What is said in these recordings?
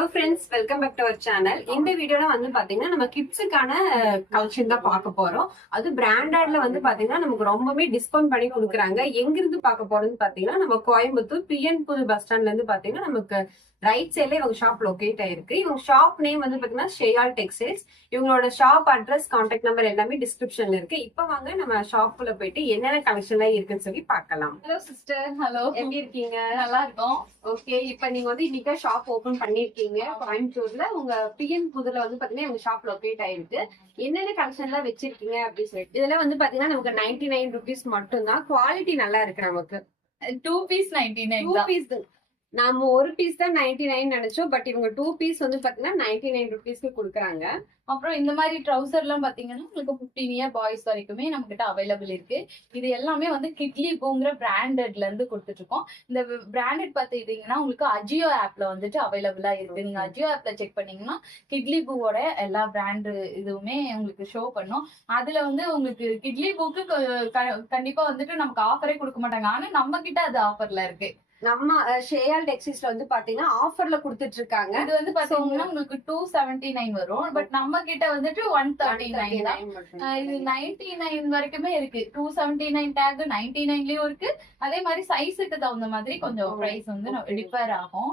Hello friends, welcome back to our channel. இந்த வீடியோல வந்து பாத்தீங்கன்னா நம்ம கிட்ஸுக்கான கலெக்ஷன் தான் பார்க்க போறோம். அது பிராண்டட்ல வந்து பாத்தீங்கன்னா நமக்கு ரொம்பவே டிஸ்கவுண்ட் பண்ணி கொடுக்குறாங்க. எங்க இருந்து பார்க்க போறோம்னு பாத்தீங்கன்னா நம்ம கோயம்புத்தூர் பிஎன் புது பஸ் ஸ்டாண்ட்ல இருந்து பாத்தீங்கன்னா நமக்கு ரைட் சைட்ல இவங்க ஷாப் லொகேட் ஆயிருக்கு. இவங்க ஷாப் நேம் வந்து பாத்தீங்கன்னா ஷேயால் டெக்ஸ்டைல்ஸ். இவங்களோட ஷாப் அட்ரஸ், கான்டாக்ட் நம்பர் எல்லாமே டிஸ்கிரிப்ஷன்ல இருக்கு. இப்ப வாங்க நம்ம ஷாப்புல போயிட்டு என்னென்ன கலெக்ஷன்லாம் இருக்குன்னு சொல்லி பார்க்கலாம். Hello sister. ஹலோ, எப்படி இருக்கீங்க? நல்லா இருக்கோம். ஓகே, இப்ப நீங்க வந்து இன்னைக்கு ஷாப் ஓபன் பண்ணிருக்கீங்க கோயம்புத்தூர்ல. உங்க பிஎன் புதுல வந்து பாத்தீங்கன்னா உங்க ஷாப் லொகேட் ஆயிருக்கு. என்னென்ன கலெக்ஷன் எல்லாம் வச்சிருக்கீங்க அப்படின்னு சொல்லிட்டு இதெல்லாம் வந்து பாத்தீங்கன்னா நமக்கு 99 rupees மட்டும் தான். குவாலிட்டி நல்லா இருக்கு. நமக்கு 2 பீஸ் 99 2 தான். பீஸ் நாம ஒரு பீஸ் தான் 99 நினைச்சோம். பட் இவங்க 2 பீஸ் வந்து பாத்தீங்கன்னா 99 rupeesக்கு கொடுக்குறாங்க. அப்புறம் இந்த மாதிரி ட்ரௌசர் எல்லாம் பாத்தீங்கன்னா உங்களுக்கு 15 இயர் பாய்ஸ் வரைக்குமே நம்ம கிட்ட அவைலபிள் இருக்கு. இது எல்லாமே வந்து கிட்லி பூங்கிற பிராண்டட்ல இருந்து கொடுத்துட்டு இருக்கோம். இந்த பிராண்டட் பாத்தீங்கன்னா உங்களுக்கு அஜியோ ஆப்ல வந்துட்டு அவைலபிளா இருக்கு. நீங்க அஜியோ ஆப்ல செக் பண்ணீங்கன்னா கிட்லி பூவோட எல்லா பிராண்டு இதுவுமே உங்களுக்கு ஷோ பண்ணும். அதுல வந்து உங்களுக்கு கிட்லி பூக்கு கண்டிப்பா வந்துட்டு நமக்கு ஆஃபரே கொடுக்க மாட்டாங்க. ஆனா நம்ம கிட்ட அது ஆஃபர்ல இருக்கு. நம்ம ஷேயால் டெக்ஸ்டைல்ஸ்ல வந்து பாத்தீங்கன்னா ஆஃபர்ல கொடுத்துட்டு இருக்காங்க. இது வந்து பாத்தீங்கன்னா உங்களுக்கு 279 வரும். பட் நம்ம கிட்ட வந்துட்டு 139 தான். இது 99 வரைக்குமே இருக்கு. 279 டேக் 99லயும் இருக்கு. அதே மாதிரி சைஸுக்கு தகுந்த மாதிரி கொஞ்சம் பிரைஸ் வந்து டிஃபர் ஆகும்.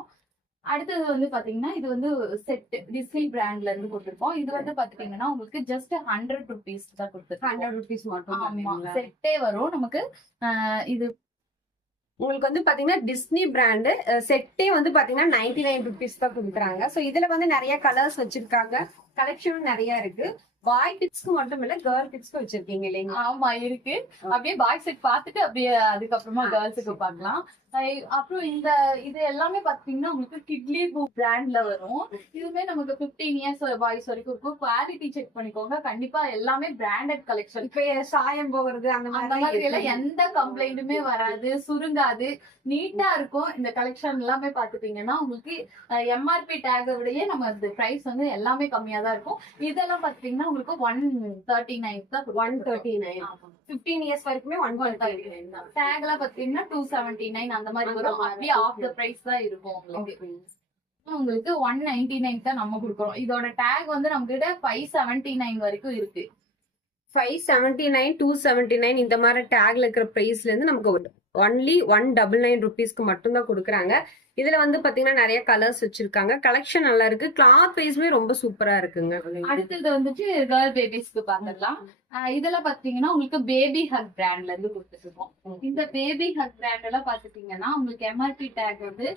அடுத்தது வந்து பாத்தீங்கன்னா இது வந்து செட் டிஸ்னி பிராண்ட்ல இருந்து கொடுத்துருக்கோம். இது வந்து பாத்தீங்கன்னா உங்களுக்கு ஜஸ்ட் 100 rupees தான் கொடுத்துருக்கோம். 100 rupees மட்டும் செட்டே வரும் நமக்கு. இது உங்களுக்கு வந்து பாத்தீங்கன்னா டிஸ்னி பிராண்டு செட்டே வந்து பாத்தீங்கன்னா 99 rupees தான் கொடுக்குறாங்க. சோ இதுல வந்து நிறைய கலர்ஸ் வச்சிருக்காங்க. கலெக்ஷனும் நிறைய இருக்கு. பாய் கிட்ஸ்க்கு மட்டும் இல்ல, கேர்ள் கிட்ஸ்க்கு வச்சிருக்கீங்க இல்லைங்களா? ஆமா இருக்கு. அப்படியே பாய் செட் பாத்துட்டு அப்படியே அதுக்கப்புறமா கேர்ள்ஸுக்கு பார்க்கலாம். அப்புறம் இது எல்லாமே பாத்தீங்கன்னா உங்களுக்கு கிட்லி பூ பிராண்ட்ல வரும். இதுவுமே நமக்கு 15 இயர்ஸ் பாய்ஸ் வரைக்கும் இருக்கும். குவாலிட்டி செக் பண்ணிக்கோங்க. கண்டிப்பா எல்லாமே பிராண்டட் கலெக்ஷன். இப்ப சாயம் போகிறது அந்த மாதிரி எல்லாம் எந்த கம்ப்ளைண்ட்டுமே வராது, சுருங்காது, நீட்டா இருக்கும். இந்த கலெக்ஷன் எல்லாமே பாத்துட்டீங்கன்னா உங்களுக்கு எம்ஆர்பி டேக விடையே நம்ம இந்த பிரைஸ் வந்து எல்லாமே கம்மியா தான் இருக்கும். இதெல்லாம் பாத்தீங்கன்னா உங்களுக்கு 139 தான். 139 15 இயர்ஸ் வரைக்குமே 139 தான். டேக் எல்லாம் பாத்தீங்கன்னா 279 அந்த மாதிரி வரும். அப்படியே ஆஃப் த பிரைஸ் தான் இருக்கும் உங்களுக்கு 199 தான் நம்ம கொடுக்குறோம். இதோட டேக் வந்து நம்ம கிட்ட 579 வரைக்கும் இருக்கு. 579 279 இந்த மாதிரி டேக்ல இருக்கிற பிரைஸ்ல இருந்து நமக்கு ஒன்லி 199 rupeesக்கு மட்டும் தான் கொடுக்குறாங்க. இதுல வந்து பாத்தீங்கன்னா நிறைய கலர்ஸ் வச்சிருக்காங்க. கலெக்ஷன் நல்லா இருக்கு. கிளாத் வைஸ்மே ரொம்ப சூப்பரா இருக்குங்க. அடுத்தது வந்துட்டு கேர்ள் பேபிஸ்க்கு பாத்துக்கலாம். இதெல்லாம் பாத்தீங்கன்னா உங்களுக்கு பேபி ஹக் பிராண்ட்ல இருந்து கொடுத்துருக்கோம். இந்த பேபி ஹக் பிராண்ட் எல்லாம் பாத்துட்டீங்கன்னா உங்களுக்கு எம்ஆர்பி டேக் வந்து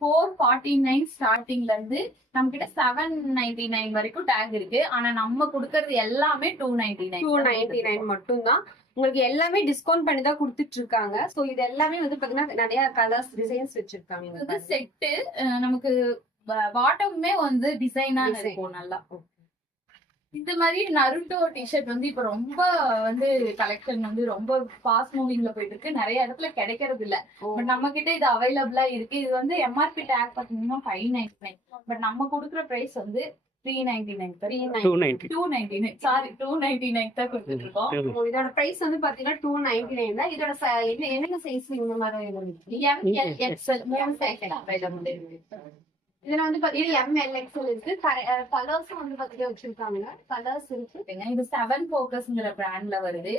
449 ஸ்டார்டிங்ல இருந்து நம்ம கிட்ட 799 வரைக்கும் டேக் இருக்கு. ஆனா நம்ம கொடுக்கறது எல்லாமே 299 மட்டும் தான். உங்களுக்கு எல்லாமே டிஸ்கவுண்ட் பண்ணி தான் கொடுத்துட்டு இருக்காங்க. சோ இது எல்லாமே வந்து பாத்தீங்கன்னா நிறைய கலர்ஸ் டிசைன்ஸ் வச்சிருக்காங்க. இது செட்டு நமக்கு பாட்டமுமே வந்து டிசைனா இருக்கும் நல்லா. இந்த மாதிரி நருட்டோ டிஷர்ட் வந்து இப்ப ரொம்ப வந்து கலெக்ஷன் வந்து ரொம்ப ஃபாஸ்ட் மூவிங்ல போயிட்டு இருக்கு. நிறைய இடத்துல கிடைக்கிறது இல்ல. பட் நம்ம கிட்ட இது அவைலபிளா இருக்கு. இது வந்து எம்ஆர்பி டேக் பாத்தீங்கன்னா 599. பட் நம்ம கொடுக்குற பிரைஸ் வந்து 299 சாரி 299 தான் கொடுத்துட்டு இருக்கோம். இதோட பிரைஸ் வந்து பாத்தீங்கன்னா 299 தான். இதோட என்னென்ன சைஸ் இந்த மாதிரி MLXL 3 சைஸ் அவைலபிள் இருக்கு. இதுல வந்து பாத்தீங்கன்னா MLXL இருக்கு. கலர்ஸும் வந்து பாத்தீங்கன்னா வச்சிருக்காங்க. கலர்ஸ் இருக்கு. இது 7 Focusங்கிற பிராண்ட்ல வருது.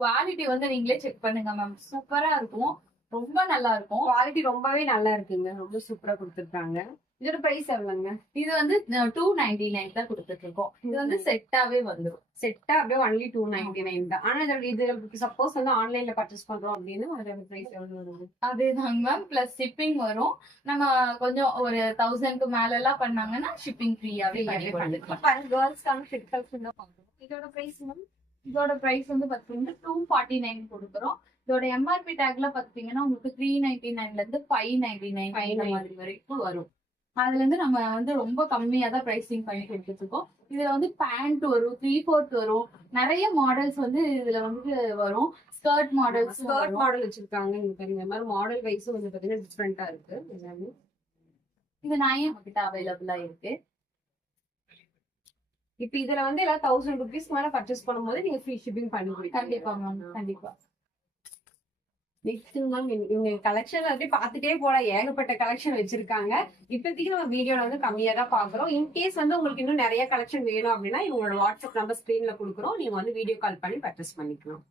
குவாலிட்டி வந்து நீங்களே செக் பண்ணுங்க மேம். சூப்பரா இருக்கும். ரொம்ப நல்லா இருக்கும். குவாலிட்டி ரொம்பவே நல்லா இருக்குங்க. ரொம்ப சூப்பரா கொடுத்துருக்காங்க. இதோட பிரைஸ் எவ்வளவுங்க? இது வந்து 299 தான் கொடுத்துட்டு இருக்கோம். இது வந்து செட்டாவே வந்துடும். செட்டா அப்படியே ஒன்லி 299 தான். ஆனா இது சப்போஸ் வந்து ஆன்லைன்ல பர்ச்சேஸ் பண்றோம் அப்படின்னு அதோட பிரைஸ் எவ்வளவு வருது? அதேதாங்க மேம். பிளஸ் ஷிப்பிங் வரும். நம்ம கொஞ்சம் ஒரு 1000க்கு மேல எல்லாம் பண்ணாங்கன்னா ஷிப்பிங் ஃப்ரீயாவே பண்ணிக்கலாம். கேர்ள்ஸ்க்கான ஃபிட் கலெக்ஷன் தான் பண்றோம். இதோட பிரைஸ் மேம்? இதோட பிரைஸ் வந்து பாத்தீங்கன்னா 249 கொடுக்குறோம். இதோட எம்ஆர்பி டேக்ல பாத்தீங்கன்னா உங்களுக்கு 399ல இருந்து 599 வரைக்கும் வரும். அதுல இருந்து நம்ம வந்து ரொம்ப கம்மியா தான் பிரைசிங் பண்ணி கொடுத்துட்டு இருக்கோம். இதுல வந்து பேண்ட் வரும், 3/4 வரும், நிறைய மாடல்ஸ் வந்து இதுல வந்து வரும். ஸ்கர்ட் மாடல் வச்சிருக்காங்க. இந்த மாதிரி மாடல் வைஸ் வந்து பாத்தீங்கன்னா டிஃபரெண்டா இருக்கு எல்லாமே. இது நான் கிட்ட அவைலபிளா இருக்கு. இப்ப இதுல வந்து எல்லாம் 1000 rupees மேல பர்ச்சேஸ் பண்ணும்போது நீங்க ஃப்ரீ ஷிப்பிங் பண்ணி கொடுங்க. கண்டிப்பா மேம், கண்டிப்பா. நெக்ஸ்ட் மேம் இவங்க கலெக்ஷன் அப்படியே பார்த்துட்டே போல ஏகப்பட்ட கலெக்ஷன் வச்சிருக்காங்க. இப்போதைக்கு நம்ம வீடியோல வந்து கம்மியா தான் பாக்குறோம். இன்கேஸ் வந்து உங்களுக்கு இன்னும் நிறைய கலெக்ஷன் வேணும் அப்படின்னா இவங்களோட வாட்ஸ்அப் நம்பர் ஸ்கிரீன்ல கொடுக்குறோம். நீங்க வந்து வீடியோ கால் பண்ணி பர்ச்சேஸ் பண்ணிக்கலாம்.